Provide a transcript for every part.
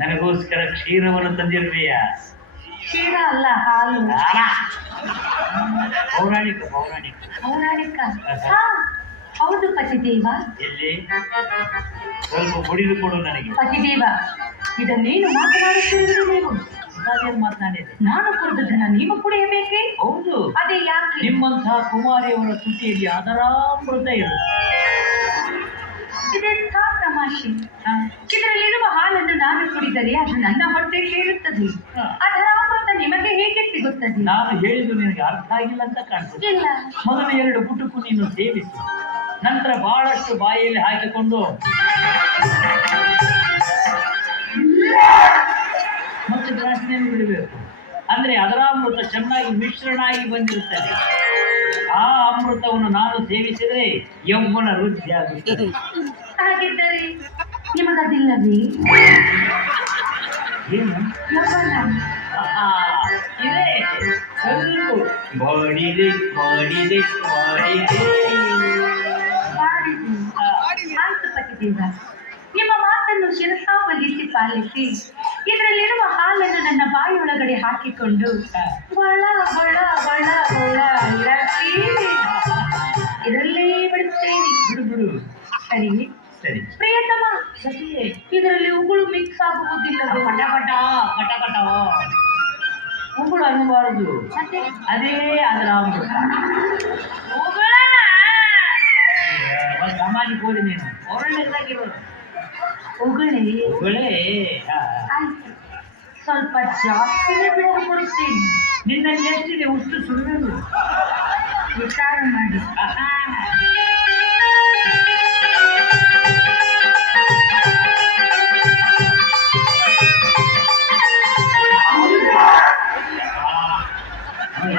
ನನಗೋಸ್ಕರ ಕ್ಷೀರವನ್ನು ತಂದಿರುವೆಯಾ? ಕ್ಷೀರ ಅಲ್ಲ, ಹಾಲು. ಪೌರಾಣಿಕ ಪೌರಾಣಿಕ. ಹೌದು ಪತಿದೇವ. ಎಲ್ಲಿ? ಸ್ವಲ್ಪ ಕುಡಿದು ಕೊಡು ನನಗೆ. ಪತಿದೇವ, ಇದನ್ನೇನು ಮಾತನಾಡುತ್ತಿರುವುದು ನೀವು? ಮಾತನಾಡಿದೆ. ನಾನು ಕುಡಿದದನ್ನ ನೀವು ಕುಡಿಯಬೇಕೇ? ಹೌದು. ಅದೇ ಯಾಕೆ? ನಿಮ್ಮಂತಹ ಕುಮಾರಿಯವರ ತುಟಿಯಲ್ಲಿ ಅದರಾಮೃತ ಇರುತ್ತೆ. ಇದೆಂಥ ತಮಾಷೆ! ಇದರಲ್ಲಿರುವ ಹಾಲನ್ನು ನಾನು ಕುಡಿದರೆ ಅದು ನನ್ನ ಹೊಟ್ಟೆ ಸೇರುತ್ತದೆ. ಅದರ ಅಮೃತ ನಿಮಗೆ ಹೇಗೆ ಸಿಗುತ್ತದೆ? ನಾನು ಹೇಳಿದ್ದು ನಿನಗೆ ಅರ್ಥ ಆಗಿಲ್ಲ ಅಂತ ಕಾಣ್ತದೆ. ಇಲ್ಲ. ಮೊದಲ 2 ಗುಟುಕು ನೀನು ಸೇವಿಸಿ, ನಂತರ ಬಹಳಷ್ಟು ಬಾಯಿಯಲ್ಲಿ ಹಾಕಿಕೊಂಡು ಮತ್ತೆ ಗ್ಲಾಸಿನಲ್ಲಿ ಬಿಡಬೇಕು. ಅಂದ್ರೆ ಅದರ ಅಮೃತ ಚೆನ್ನಾಗಿ ಮಿಶ್ರಣ ಆಗಿ ಬಂದಿರುತ್ತದೆ. ಆ ಅಮೃತವನ್ನು ನಾನು ಸೇವಿಸಿದರೆ ಯೌವನ ವೃದ್ಧಿ ಆಗುತ್ತದೆ. ಹಾಗಿದ್ದರೆ ನಿಮಗದಿಲ್ಲವೇ? ಏನು ಯೌವನ ಇದೆ. ಮಾಡಿದೆ ಆಯ್ತು ಪತಿದೇವ, ನಿಮ್ಮ ಮಾತನ್ನು ಶಿರಸಾವಹಿಸಿ ಪಾಲಿಸಿ ಇದರಲ್ಲಿರುವ ಹಾಲನ್ನು ನನ್ನ ಬಾಯಿಯೊಳಗಡೆ ಹಾಕಿಕೊಂಡು ಬಳ ಬಳ ಬಳ ಬಳ ಅಲ್ಲಕ್ಕೆ ಇದರಲ್ಲೇ ಬಿಡುತ್ತೇನೆ. ಬಿಡು. ಸರಿ ಸರಿ. ಪ್ರಿಯತಮ, ಇದರಲ್ಲಿ ಉಗುಳು ಮಿಕ್ಸ್ ಆಗುವುದಿಲ್ಲ. ಕಟ ಉಗುಳು ಅನ್ನಬಾರದು. ಅದೇ ಅದರ ಅಮೃತ. ಸಾಮಾಜಿಕ ಓದಿ ನೀನು ಪೌರಾಣಿಕರಾಗಿರೋದು. ಉಗುಳೇ. ಆಯ್ತು, ಸ್ವಲ್ಪ ಜಾಸ್ತಿನೇ ಬಿಟ್ಟು ಕೊಡುತ್ತೇನೆ. ನಿನ್ನಲ್ಲಿ ಎಷ್ಟಿದೆ ಉಷ್ಟು ಸುಡುವುದು? ವಿಚಾರ ಮಾಡಿ.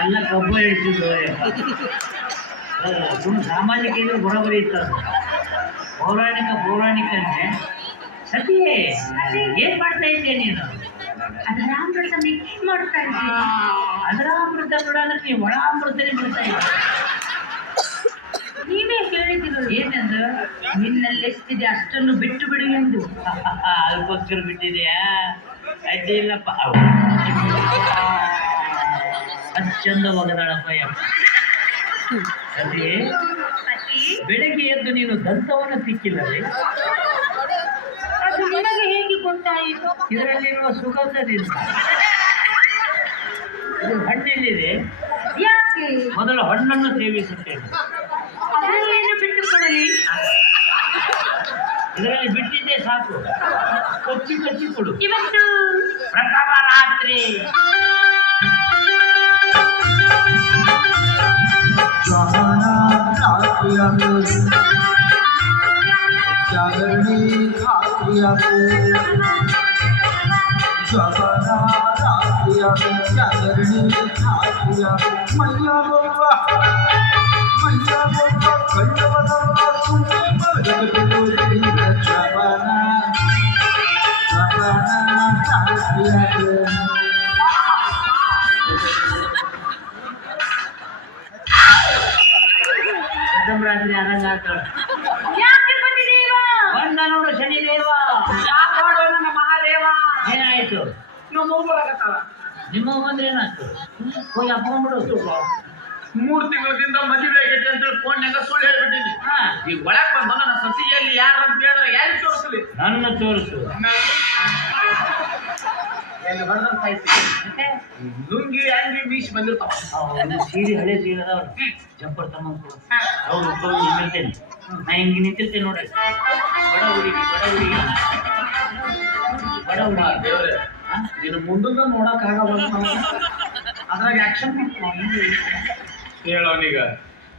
ಎಲ್ಲ ಕಬ್ಬು ಹೇಳ್ತಿದ್ರು. ಸಾಮಾಜಿಕ ಇದ್ರೆ ಬರೋಬರಿ ಇತ್ತು. ಪೌರಾಣಿಕ ಅಂದ್ರೆ ಸತಿಯೇ ಏನ್ ಮಾಡ್ತಾ ಇದ್ದೆ ನೀನು? ಅದರ ಅಮೃತ ಮಿಕ್ಸ್ ಮಾಡ್ತಾ ಇದ್ದೀನಿ. ಅದರ ಅಮೃತ ಬಿಡೋದ್ರೆ ನೀವು ಒಳ ಅಮೃತನೇ ಬಿಡ್ತಾ ಇದ್ದ. ನೀವೇ ಹೇಳಿದಿರು ಏನೆಂದು? ನಿನ್ನಲ್ಲಿ ಎಷ್ಟಿದೆ ಅಷ್ಟನ್ನು ಬಿಟ್ಟು ಬಿಡು ಎಂದು. ಅದಕ್ಕೋಸ್ಕರ ಬಿಟ್ಟಿದೆಯಾ? ಅಡ್ಡಿ ಇಲ್ಲಪ್ಪ. ಅದು ಚಂದ ಒಗದಾಳಪ್ಪ. ಸತಿ, ಬೆಳಗ್ಗೆ ಎದ್ದು ನೀನು ದಂತವನ್ನು ತಿಕ್ಕಿಲ್ಲವೇ? ಅದು ನಿಮಗೆ ಹೇಗೆ ಗೊತ್ತಾಯಿತು? ಇದರಲ್ಲಿರುವ ಸುಗಂಧದಿಂದ. ಇದು ಹಣ್ಣೆಲ್ಲಿದೆ? ಯಾಕೆ? ಮೊದಲು ಹಣ್ಣನ್ನು ಸೇವಿಸುತ್ತೇನೆ. ಅದರಲ್ಲೇನು ಬಿಟ್ಟುಕೊಡಲಿ? ಇದರಲ್ಲಿ ಬಿಟ್ಟಿದ್ದೆ ಸಾಕು. ಕೊಚ್ಚಿ ಕೊಡು. ಇವತ್ತು ಪ್ರಥಮ ರಾತ್ರಿ. जागरणी खातिया जागरणी खातिया मैया बोला खंडवदा ರಾತ್ರಿ ಆದಂಗ ಯಾಕೆ ಪತಿದೇವ? ಬಂದ ನೋಡು ಶನಿದೇವ. ನನ್ನ ಮಹಾದೇವ. ಏನಾಯ್ತು? ನಿಮ್ಮ ಬಂದ್ರೆ ಏನಾಯ್ತು? ಹೋಗಿ ಅಪ್ಕೊಂಡ್ಬಿಡು. 3 ತಿಂಗಳಿಂದ ಮದುವೆ ಆಗೈತೆ ಅಂತ ಹೇಳಿ ಫೋನ್ಯಾಗ ಸುಳ್ಳು ಹೇಳ್ಬಿಟ್ಟಿದ್ವಿ. ಈಗ ಒಳಗ್ ಬಂದು ನನ್ನ ಸಸಿಯಲ್ಲಿ ಯಾರು ಅಂತ ಹೇಳಿದ್ರೆ ಯಾರು ತೋರಿಸ್ಲಿ? ನನ್ನ ತೋರಿಸು. ಎಲ್ಲಿ ಹೊಡೆದ್ರೆ ಸಾಯ್ತಿ. ಲುಂಗಿ ಅಂಗಿ ಮೀಸಿ ಬಂದಿರ್ತಾವ. ಸೀರೆ ಹಳೆ ಸೀರೆ ಅದಾವ. ಜಂಪರ್ ತಮ್ಮ ಅವ್ರು ನಿಂತಿರ್ತೇನೆ. ನಾ ಹಿಂಗೆ ನಿಂತಿರ್ತೇನೆ ನೋಡ್ರಿ. ಬಡ ಹುಡುಗಿ ದೇವ್ರೆ, ನೀನು ಮುಂದನ್ನ ನೋಡಕ್ ಆಗಲ್ಲ. ಅದ್ರಾಗ ಆಕ್ಷನ್ ಹೇಳವನೀಗ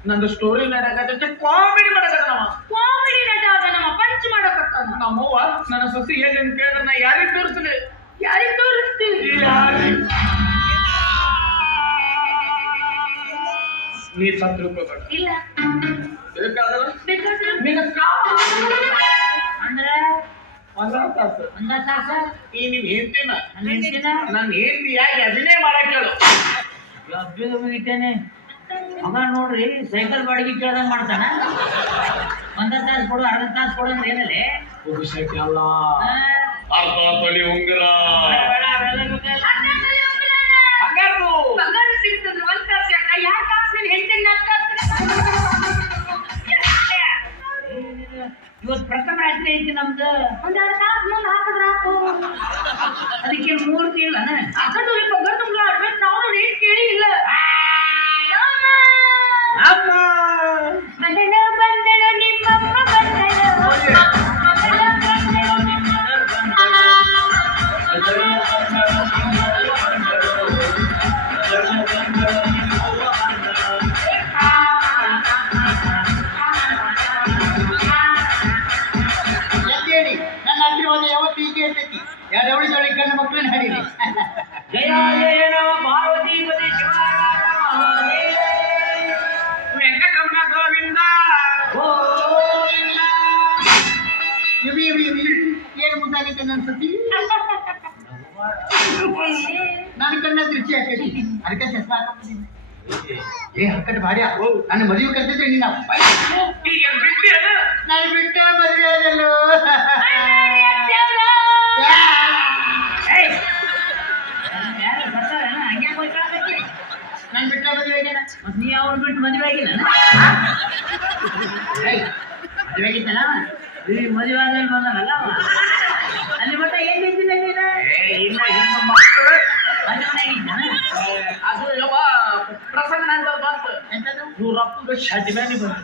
ನಂದು ಸ್ಟೋರಿ ನಡಕತ್ತೆ. ಕಾಮಿಡಿ ಮಾಡಕತ್ತ. ಕಾಮಿಡಿ ನಟ ಅದ ನಮ್ಮ ಪಂಚ್ ಮಾಡಕತ್ತ. ನಮ್ಮವ್ವ ನನ್ನ ಸೊಸಿ ಹೇಗಂತ ಕೇಳಿದ್ರೆ ನಾ ಯಾರಿಗೆ ತೋರಿಸ್ತೀನಿ? ಯಾರಿಗೆ ತೋರಿಸ್ತೀವಿ? ನೀ ಸತ್ತು ತಿಳ್ಕೊಬೇಡ. ಇಲ್ಲ ಬೇಕಾದ್ರೆ ಬೇಕಾದ್ರೆ ನಿನ್ನ ಅಂದ್ರೆ ಒಂದ ತಾಸು ಒಂದ ತಾಸ ಈ ನಿನ್ ಹೆಂಡ್ತಿನ ನನ್ನ ಹೆಂಡ್ತಿನ ನನ್ನ ಹೆಂಡ್ತಿಯಾಗಿ ಅಭಿನಯ ಮಾಡಕ್ ಹೇಳು. ಅಭ್ಯುಗ ಮುಗಿತೇನೆ ಮಗ ನೋಡ್ರಿ ಸೈಕಲ್ ಬಾಡಿಗೆ ಕೇಳ್ದಂಗ್ ಮಾಡ್ತಾನ. ಒಂದ ತಾಸು ಕೊಡು ಅರ್ಧ ತಾಸು ಕೊಡು ಅಂದ್ರೆ ಏನಲ್ಲಿ ಪುರುಷಕ್ಕೆ ಅಲ್ಲ ಅರ್ಧ ತೊಲಿ ಉಂಗುರ ಹಂಗಾರು ಬಂಗಾರ ಸಿಗ್ತಂದ್ರೆ ಒಂದ್ ಕಾಸು ಯಾಕ ಯಾರ ಕಾಸು ನೀನ್ ಹೆಂಡತಿನ ಇವತ್ತು ಪ್ರಥಮ ರಾತ್ರಿ ಐತಿ ನಮ್ದು. ಒಂದ್ 2 ತಾಸು ಮುಂದೆ ಹಾಕಿದ್ರ ಹಾಕು. ಅದಕ್ಕೆ 3 ತಿಂಗಳ ಅಕ್ಕಟ್ಟು ಬಂಗಾರ ತುಂಬ ಅಡ್ರೆಸ್ ನಾವು ರೇಟ್ ಕೇಳಿ ಇಲ್ಲ. ಅಮ್ಮ ಬಂದಳ ಬಂದಳ ನಿಮ್ಮಮ್ಮ ಬಂದಳ ಎದ್ದೇಳಿ ನನ್ನ ಆಶೀರ್ವಾದ ಯಾವತ್ತು ಹೀಗೆ ಇರ್ತೈತಿ. ಯಾರು ಅವಳಿ ಜೋಡಿ ಗಂಡು ಮಕ್ಕಳನ್ನ ಹಡೀರಿ. ಜಯ ಜಯ ನಮ ಪಾರ್ವತೀಪತಿ ಶಿವರಾಮ ವೆಂಕಟರಮಣ ಗೋವಿಂದ ಗೋವಿಂದ. ಇವಿ ಇವಿ ಇವಿ ಏನು ಮುಂದಾಗೈತೆ ನನ್ನ ಸತಿ. ನಾನು ಕಣ್ಣ ದೃಷ್ಟಿ ಹಾಕೈತಿ ಅದಕ್ಕೆ ಚಸ್ಮಾ ಹಾಕೊಂಡಿದ್ದೀನಿ. ಏ ಹಕ್ಕಟ್ ಭಾರ್ಯ ನನ್ನ ಮದುವೆ ಕರ್ತಿದ್ದೆ ನೀನು. ಈಗ ಬಿಟ್ಟೇನ? ನಾನು ಬಿಟ್ಟ ಮದುವೆ ಆಗಲು ನಾನು ಬಿಟ್ಟ ಮದುವೆ ಆಗ್ಯಾನ. ಮತ್ ನೀ ಅವ್ರು ಬಿಟ್ಟು ಮದುವೆ ಆಗಿಲ್ಲ ಮದುವೆ ಆಗಿತ್ತಲ್ಲ ಈ ಮದುವೆ ಆದ್ಮೇಲೆ ಬಂದನಲ್ಲ ಅವ. ಅಲ್ಲಿ ಮಟ್ಟ ಏನ್ ಇದ್ದಿಲ್ಲ ನೀನು ಇನ್ನ ಇನ್ನು ಮಕ್ಕಳು ಮದುವೆ ಆಗಿದ್ದಾನ. ಅದು ಯಾವ ಪ್ರಸಂಗ ಅಂತ ಬಂತು. ಎಂತದು ಇವ್ರ ಅಪ್ಪಗ ಶಜಮ್ಯಾನಿ ಬಂತು.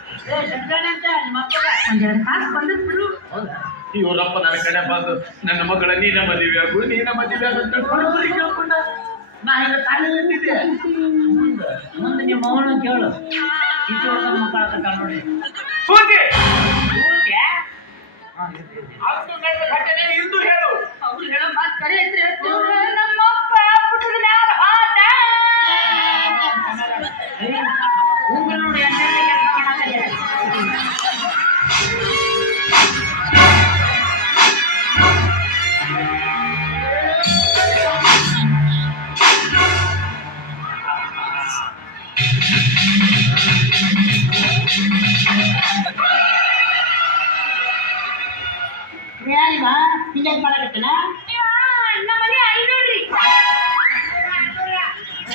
ಶಂಕರಣ್ಣ ಅಂತ ನಿಮ್ಮ ಅಪ್ಪಗ. ಒಂದ್ 2 ತಾಸು ಬಂದದ್ ಬಿಡು. ಹೌದಾ? ಇವರಪ್ಪ ನನ್ನ ಕಡೆ ಬಂದು ನನ್ನ ಮಗಳ ನೀನ ಮದುವೆ ಆಗು ನೀನ ಮದುವೆ ಆಗು ಅಂತ ಬರೋಬ್ಬರಿ ಕೇಳ್ಕೊಂಡ. ನಾ ಈಗ ತಾನೇ ನಿಂತಿದ್ದೆ. ಮುಂದೆ ನಿಮ್ಮ ಅವನು ಕೇಳು ಇಟ್ಟು ಹೊಡೆದ ಮಕ್ಕಳ ತಕ್ಕ ನೋಡಿ. ಸೂಚಿ ಊರ್ಗೆ? ಅದು ನಡೆದ ಘಟನೆ ಇಂದು ಹೇಳು. ಅವ್ರು ಹೇಳೋ ಮಾತು ಕರೆ ಐತ್ರಿ. ನಮ್ಮಪ್ಪ ಪುಟ್ಟದ ಮ್ಯಾಲ ಹಾದ. ಉಂಗ್ರ ನೋಡಿ ಅಂತ ಕೆಲಸ ಮಾಡಾಕತ್ತೆ. ಯಾರಿವಾ ಹಿಂಗೆ ಮಾಡಕತ್ತಲ್ಲ. ನಮ್ಮ ಮನೆ 500 ರೀ.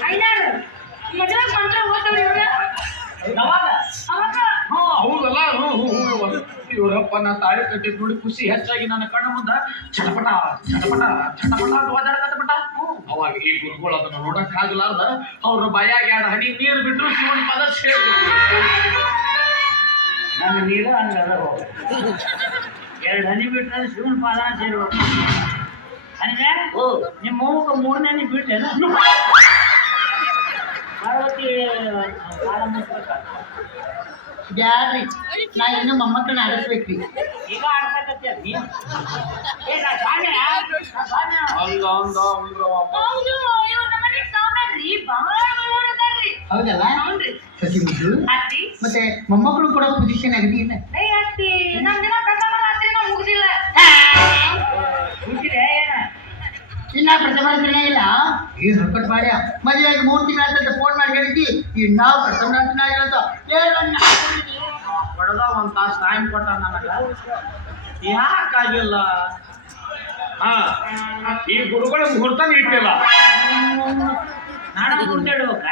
500 ಮದುವೆ ಬಂದ್ರೆ ಓದವ್ರಿ ಇವ್ರ. ಯಾವಾಗ? ಅವಾಗ ಹಾ ಹೌದಲ್ಲ. ಇವರಪ್ಪ ನಾ ತಾಳಿ ಕಟ್ಟಿದ್ ನೋಡಿ ಖುಷಿ ಹೆಚ್ಚಾಗಿ ನನ್ನ ಕಣ್ಣ ಮುಂದ ಚಟಪಟ ಚಟಪಟ ಚಟಪಟ ಅಂತ ಓದಾಡಕತ್ತಪಟ. ಅವಾಗ ಈ ಗುರುಗಳು ಅದನ್ನ ನೋಡಕ್ ಆಗ್ಲಾರ್ದ ಅವ್ರ ಬಾಯಾಗ 2 ಹನಿ ನೀರು ಬಿಟ್ಟು ಶಿವನ ಪದ ಸೇರಿದ್ರು. ನನ್ನ ನೀರು ಹಂಗದ ಹೋಗ 2 ಹನಿ ಬಿಟ್ರೆ ಶಿವನ ಪಾದ ಸೇರ್ಬೇಕು. ಅಂದ್ರೆ ನಿಮ್ಮ ಮೂವಕ್ಕೆ 3 ಹನಿ ಬಿಟ್ಟೇನ ಪಾರ್ವತಿ ಬ್ಯಾಡ್ರಿ ನಾ ಇನ್ನು ಮೊಮ್ಮಕ್ಕಳನ್ನ ಆಡಿಸ್ಬೇಕ್ರಿ. ಈಗ ಆಡ್ಸಕತ್ತಿ ನೀ ಏ ನಾ ಸಾಮ್ಯ ಸಾಮ್ಯ ಹಂಗ ಹಂಗ ಹೌದು ಇವ್ರು ನಮ್ಮ ಮನೆ ಸಾಮ್ಯಾರ್ರಿ. ಭಾಳ ಒಳ್ಳೆಯವ್ರದಾರ್ರಿ. ಹೌದಲ್ಲ ಹೌನ್ರಿ. ಸಸಿ ಮುದ್ದು ಅತ್ತಿ ಮತ್ತೆ ಮೊಮ್ಮಕ್ಕಳು ಕೂಡ ಪೊಸಿಷನ್ ಅಗದಿ ಇಲ್ಲ. ಏ ಅತ್ತಿ ನಮ್ ದಿನ ಪ್ರಥಮ ರಾತ್ರಿನ ಮುಗ್ದಿಲ್ಲ. ಹುಟ್ಟಿದೆ ಏನ ಇನ್ನ ಪ್ರಥಮ ದಿನ ಇಲ್ಲ. ಈ ಹರ್ಕಟ್ ಬಾಡ್ಯ ಮದುವೆಯಾಗಿ 3 ತಿಂಗಳ ಫೋನ್ ಮಾಡಿ ಹೇಳಿದ್ದಿ ಇನ್ನ ಪ್ರಥಮ ದಿನ ಆಗಿರಂತ ಹೊಡೆದ 1 ತಾಸು ಟೈಮ್ ಕೊಟ್ಟ ನನಗ. ಯಾಕಾಗಿಲ್ಲ? ಹಾ ಈ ಗುರುಗಳು ಮುಹೂರ್ತನ ಇಟ್ಟಿಲ್ಲ. ನಾಡ ಗುರ್ತಿಡ್ಬೇಕ.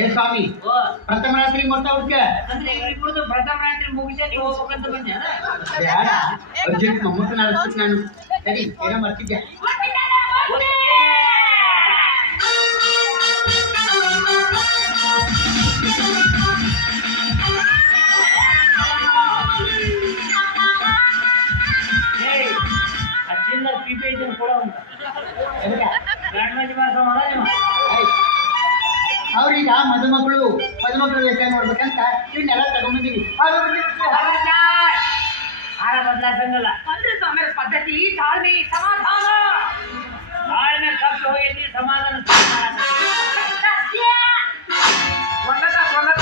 ಏ ಸ್ವಾಮಿ ಓ ಪ್ರಥಮ ರಾತ್ರಿ ಮೊತ್ತ ಹುಡ್ಕೆ ಅಂದ್ರೆ ಇಬ್ಬರದು ಪ್ರಥಮ ರಾತ್ರಿ ಮುಗಿಸಿ ನೀವು ಹೋಗ್ಬೇಕಂತ ಬಂದ್ಯಾ? ಬೇಡ ಅರ್ಜೆಂಟ್ ಮೊಮ್ಮಕ್ಕಳನ್ನ ಆಡಿಸ್ಬೇಕು ನಾನು. ಸರಿ ಏನೋ ಮರ್ತಿದ್ದೆ. ಅಚ್ಚಿಂದ ಪಿಪಿ ಐತನ್ ಕೂಡ ಉಂಟ ಎದಕ್ಕೆ? ಗಂಡ ಮಜಿ ಮಾಸ ಮಾಡ ನೀವು ಅವ್ರೀಗ ಮದುಮಕ್ಕಳು ವೇಷ ನೋಡ್ಬೇಕಂತ ಇವನ್ನೆಲ್ಲ ತಗೊಂಬಂದಿವಿ. ಆ ಆಹಾರ ಬದಲಾಸಂಗಲ್ಲ. ಅಂದ್ರೆ ಸ್ವಾಮಿ ಪದ್ಧತಿ ತಾಳ್ಮೆ ಸಮಾಧಾನ ತಾಳ್ಮೆ ತಪ್ಪಿ ಹೋಗೈತಿ, ಸಮಾಧಾನ ಸತ್ಯ. ಒಂದಟ ಒಂದಟ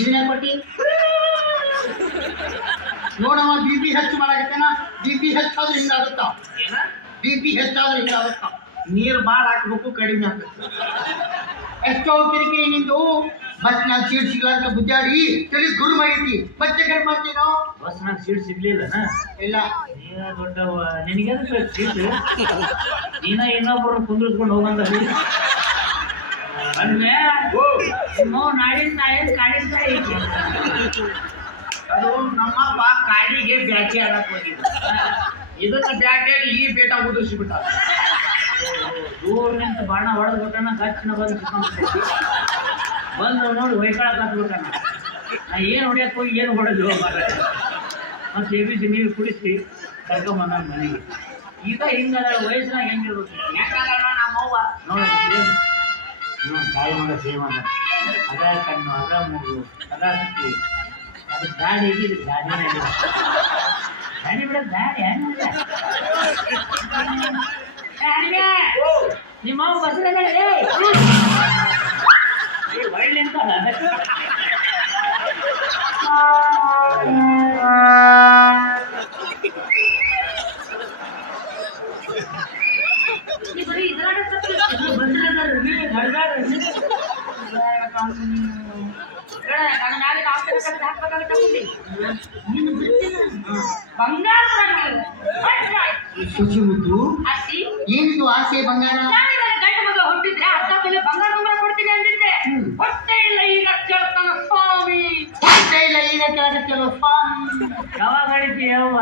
ಇದನ್ನ ಕೊಟ್ಟಿ ನೋಡವ ಬಿ ಹೆಚ್ಚು ಮಾಡಾಕತ್ತೇನ. ಬಿ ಹೆಚ್ಚಾದ್ರೆ ಹಿಂಗಾಗುತ್ತ. ಏನ ಬಿ ಹೆಚ್ಚಾದ್ರೆ ಹಿಂಗಾಗುತ್ತ. ನೀರ್ ಬಾಳ್ ಹಾಕ್ಬೇಕು, ಕಡಿಮೆ ಹಾಕ್ಬೇಕು. ಎಷ್ಟೋ ಕಿರಿಕಿರಿ ನಿಂದು ಬಸ್ನಾಗ ಸೀಟ್ ಸಿಗ್ಲಾರ್ದ ಗುದ್ದಾಡಿ ತಲೆ ಗುರು ಮಾಡೈತಿ. ಮತ್ತೆ ಕಡೆ ಮಾಡ್ತೀನೋ ಬಸ್ನಾಗ ಸೀಟ್ ಸಿಗ್ಲಿಲ್ಲನ? ಇಲ್ಲ. ನೀನ ದೊಡ್ಡವ, ನಿನಗೆ ಸೀಟ್ ನೀನ ಇನ್ನೊಬ್ಬರು ಕುಂದಿರ್ಸ್ಕೊಂಡು ಹೋಗಂತ ಅಂದ್ಮೇ ನಾಳಿನ ಕಾಡಿನ ಐತಿ. ಅದು ನಮ್ಮಪ್ಪ ಕಾಡಿಗೆ ಬ್ಯಾಟಿ ಆಡಕ್ ಹೋಗಿದ್ದ. ಇದನ್ನ ಬ್ಯಾಟಿಯಾಗಿ ಈ ಬೇಟ ಉದುರಿಸಿಬಿಟ್ಟ. ದೂರ ನಿಂತು ಬಾಣ ಹೊಡೆದ್ಬಿಟ್ಟನ, ಗಚ್ಚಿನ ಬಂದು ಸಿಕ್ಕೊಂಡ್ಬಿಟ್ಟೈತಿ. ಬಂದು ನೋಡಿ ಹೊಯ್ಕೊಳಕ್ ಹತ್ಬಿಟ್ಟನ. ನಾ ಏನು ಹೊಡ್ಯಕ್ ಹೋಗಿ ಏನು ಹೊಡೆದು ಮತ್ತೆ ಎಬಿಸಿ ನೀರು ಕುಡಿಸಿ ಕರ್ಕೊಂಬಂದ ಮನೆಗೆ. ಈಗ ಹಿಂಗದ ವಯಸ್ಸಿನಾಗ ಹೆಂಗಿರುತ್ತೆ ನಮ್ಮವ್ವ ನೋಡಿ ಸೇಮ್. ತಾಯಿ ಮಗ ಸೇಮ್ ಅದ. ಅದ ಕಣ್ಣು, ಅದ ಮೂಗು, ಅದ ಸುತ್ತಿ, ಅದು ಗಾಡಿ ಐತಿ, ಇದು ಗಾಡಿನೇ ಇಲ್ಲ. ಗಾಡಿ ಬಿಡ ಗಾಡಿ ಹೆಂಗ ನಿಮ್ಮ ಬಸ್ರ ಒಳ್ಳೆ ಅಂತ ಬರೀ ಇದ್ರಾಗ ಬಂಗಾರ ಶುಚಿ ಮುದ್ದು ಅತ್ತಿ ಏನಿದು ಆಸೆ ಬಂಗಾರ? ಗಂಡ ಮಗ ಹುಟ್ಟಿದ್ರೆ ಅರ್ಧ ಬೆಲೆ ಬಂಗಾರ ಬಂಗಾರ ಕೊಡ್ತೀನಿ ಅಂದಿದ್ದೆ. ಹೊಟ್ಟೆ ಇಲ್ಲ ಈಗ ಕೇಳ್ತಾನ ಸ್ವಾಮಿ. ಹೊಟ್ಟೆ ಇಲ್ಲ ಈಗ ಕೇಳಕತ್ತೇಳೋ ಸ್ವಾಮಿ. ಯಾವಾಗ ಹೇಳಿತಿ ಯವ್ವ?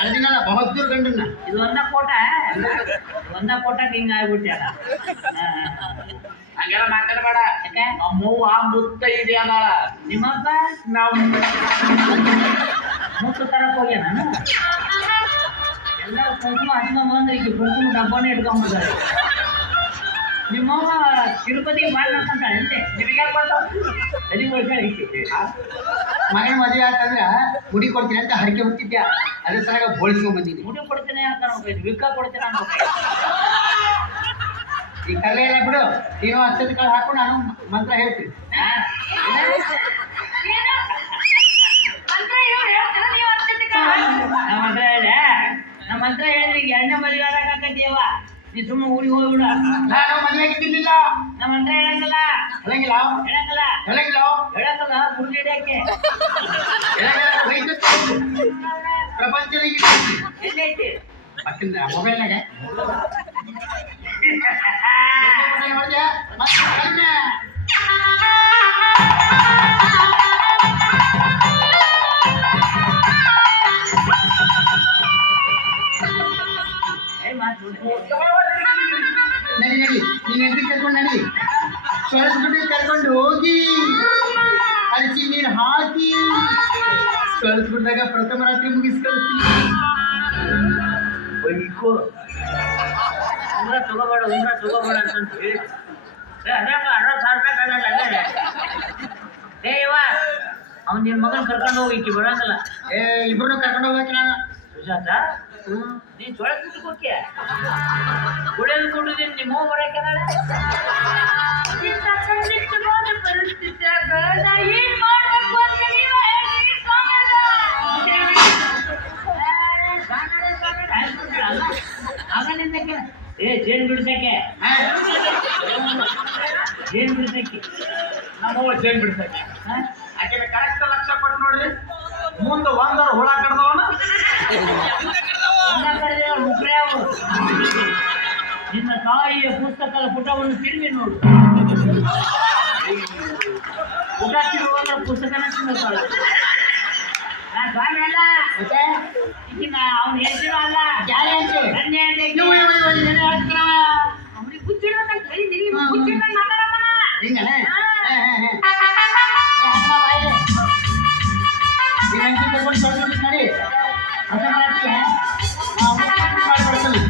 ಅರ್ದಿನಲ್ಲ ಬಹದ್ದೂರ್ ಗಂಡನ್ನ. ಇದು ಒಂದ ಕೋಟಕ್ಕೆ ಹಿಂಗ ಆಗ್ಬಿಟ್ಟ್ಯಾರ. ಹಂಗೆಲ್ಲ ಮಾತಾಡಬೇಡ. ನಮ್ಮವ್ವ ಮುತ್ತ ಇದೆ ಅದಾಳ. ನಿಮ್ಮಪ್ಪ ನಮ್ಮ ಮುತ್ತು ತರಕ್ ಹೋಗ್ಯಾನ. ಎಲ್ಲ ಕುಂಕುಮ ಹಚ್ಕೊಂಡ್ ಬಂದ್ರೆ ಈಗ ಕುಂಕುಮ ಡಬ್ಬನೇ ಇಟ್ಕೊಂಡ್ಬಿಡ್ತಾರೆ. ನಿಮ್ಮವ್ವ ತಿರುಪತಿಗೆ ಮಾಡಿ ನೋಡ್ಕೊಂತಾಳೆ ಅಂತೆ. ನಿಮಗೆ ಬರ್ತಾವ ತಲೆ ವರ್ಷ ಐತಿ. ಮಗನ ಮದುವೆ ಆತಂದ್ರ ಮುಡಿ ಕೊಡ್ತೀನಿ ಅಂತ ಹರಕೆ ಹೊತ್ತಿದ್ದೆ. ಅದ್ರ ಸರಾಗ ಬೋಳಿಸ್ಕೊಂಡ್ ಬಂದಿನಿ. ಮುಡಿ ಕೊಡ್ತೇನೆ ಅಂತ ಅನ್ಬೇಕು, ವಿಕ್ಕ ಕೊಡ್ತೇನೆ ಅನ್ಬೇಕು. ಈ ಕಲೆ ಎಲ್ಲ ಬಿಡು. ನೀನು ಅಕ್ಷತೆ ಕಾಳು ಹಾಕು, ನಾನು ಮಂತ್ರ ಹೇಳ್ತೀನಿ. ನಮ್ಮ ಹತ್ರ ಹೇಳಿದ್ರೆ ಈಗ ಎಣ್ಣೆ ಮದುವೆ ಆಗಾಕತ್ತೀವ. ನೀ ಸುಮ್ಮನೆ ಊರಿಗೆ ಹೋಗ್ಬಿಡ. ನಾನು ಮದುವೆ ಆಗಿದ್ದಿಲ್ಲ. ನಮ್ಮ ಹತ್ರ ಹೇಳಂಗಿಲ್ಲ ಹೇಳಂಗಿಲ್ಲ ಹೇಳಂಗಿಲ್ಲ ಹೇಳಂಗಿಲ್ಲ ಹೇಳಂಗಿಲ್ಲ ಗುರುಗಿ ಹಿಡಿಯಕ್ಕೆ. ಪ್ರಪಂಚದ ಎಲ್ಲೈತಿ ಮೊಬೈಲ್ನಾಗ ನಡಿ ನಡಿ, ನೀನ್ ಎಂಟ್ರಿ ಕರ್ಕೊಂಡು ನಡಿ. ಸೊಳಸ್ಬಿಟ್ಟು ಕರ್ಕೊಂಡು ಹೋಗಿ ಅರಿಸಿ ನೀರು ಹಾಕಿ ಕಳಿಸ್ಬಿಟ್ಟಾಗ ಪ್ರಥಮ ರಾತ್ರಿ ಮುಗಿಸಿ ಕಳಿಸ್ತೀನಿ. ಒಯ್ಕೋ ಉಂಗ್ರ ತಗೋಬೇಡ ಅಂತ ಹೇಳಿ ಅದ್ರಾಗ 60,000 ರೂಪಾಯಿ ಏ ಇವ ಅವ್ನು ನಿನ್ನ ಮಗನ ಕರ್ಕೊಂಡು ಹೋಗಿ ಈಕಿ ಬರಂಗಿಲ್ಲ. ಇಬ್ರು ಕರ್ಕೊಂಡು ಹೋಗ್ಬೇಕು ನಾನು. ಸುಜಾತ ನೀನ್ ಜೋಳ ಹೋಗ್ಯ ಗುಳೆಲ್ ಕೊಡುದೀನಿ ನಿಮ್ಮ ಹೋಗಿ ಬರಕ್ಕೆ ಪರಿಸ್ಥಿತಿಯಾಗ ನಾ ಏನ್ ಮಾಡ್ಬೇಕು ಅಂತ ನೀವ ಹೇಳ್ರಿ ಸ್ವಾಮಿಯಾರ. ಆಗಲಿಂದಕ್ಕೆ ಜೇನು ಬಿಡ್ಸಕ್ಕೆ ಜೇನು ಬಿಡ್ಸಕ್ಕೆ ನಮ್ಮವ್ವ ಜೇನ್ ಬಿಡ್ಸಕ್ಕೆ ಆಕೆ ಕರೆಕ್ಟ್ ಲಕ್ಷ ಕೊಟ್ಟು ನೋಡ್ರಿ. ಮುಂದೆ ಒಂದರ ಹುಳ ಕಡ್ದವನ ಮುಕ್ರ್ಯಾವು ನಿನ್ನ ತಾಯಿಯ ಪುಸ್ತಕದ ಪುಟವನ್ನು ತಿರುಗಿ ನೋಡು. ಪುಟ ತಿರುಗುವಾಗ ಪುಸ್ತಕನ ತಿನ್ನುತ್ತಾಳೆ. ನಾನು ಸ್ವಾಮಿ ಅಲ್ಲ, ಈಗಿನ ಅವ್ನು ಹೇಳ್ತಿರೋ ಅಲ್ಲ. ಯಾರೇ ಅಂತೆ ನನ್ನೇ ಅವ್ರಿಗೆ ಬುದ್ಧಿಡ್ಬೇಕಂತ ಹೇಳಿದ್ದೀನಿ, ಬುದ್ಧಿಡ್ದಂಗೆ ಮಾತಾಡೋಣ. ಹಿಂಗಣ ನೀನ್ ಕರ್ಕೊಂಡು ನೋಡಿ ಮಾಡಿ ಬರ್ತಾನೆ.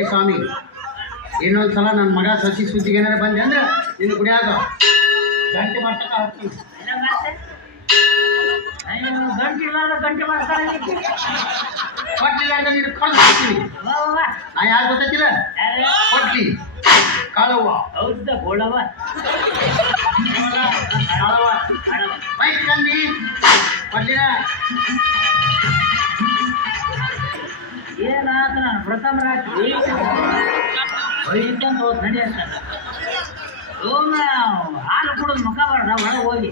ಏ ಸ್ವಾಮಿ, ಇನ್ನೊಂದು ಸಲ ನನ್ನ ಮಗ ಸಸಿ ಸುದ್ದಿಗೆ ಏನಾರ ಬಂದೆ ಅಂದ್ರೆ ನಿನ್ನ ಕುಡಿಯಾಗ ಗಂಟೆ ಮಾಡ್ತಕ್ಕ ಹಾಕ್ತೀನಿ. ಗಂಟೆ ಮಾಡ್ತಾರೆ ಕೊಟ್ಟಿಲ್ಲ ಅಂದ್ರೆ ನೀನು ಕಳ್ಸ್ಬಿಡ್ತೀನಿ. ನಾ ಯಾರು ಗೊತ್ತಿಲ್ಲ, ಕೊಟ್ಲಿ ಕಾಳವ್ವ ಹೌದಾ ಗೋಳವ ಕಾಳವ್ವ ಬೈಕ್ ತಂದಿ ಕೊಡ್ಲಿಲ್ಲ. ಏನಾತ ನಾನು ಪ್ರಥಮ ರಾತ್ರಿ ಹೊಯ್ಕಂತ ಹೋದ್ ನಡೆಯತ್ತ ಹಾಲು ಕುಡಿದು ಮುಖ ಬರ್ದ ಒಳಗೆ ಹೋಗಿ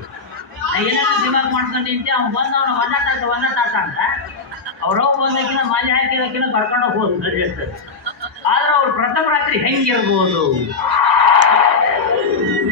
ಏನಾದ್ರು ದಿಮಾಗ್ ಮಾಡ್ಕೊಂಡು ನಿಂತೆ ಅವ್ನು ಬಂದು ಅವನು ಒಂದ ತಾತ ಅಂತ ಅವ್ರವ್ ಬಂದಕಿನ ಮಾಲಿ ಹಾಕಿದಕಿನ ಕರ್ಕೊಂಡು ಹೋಗಿ ನಡೆಯುತ್ತದೆ. ಆದ್ರೆ ಅವ್ರು ಪ್ರಥಮ ರಾತ್ರಿ ಹೆಂಗಿರ್ಬೋದು?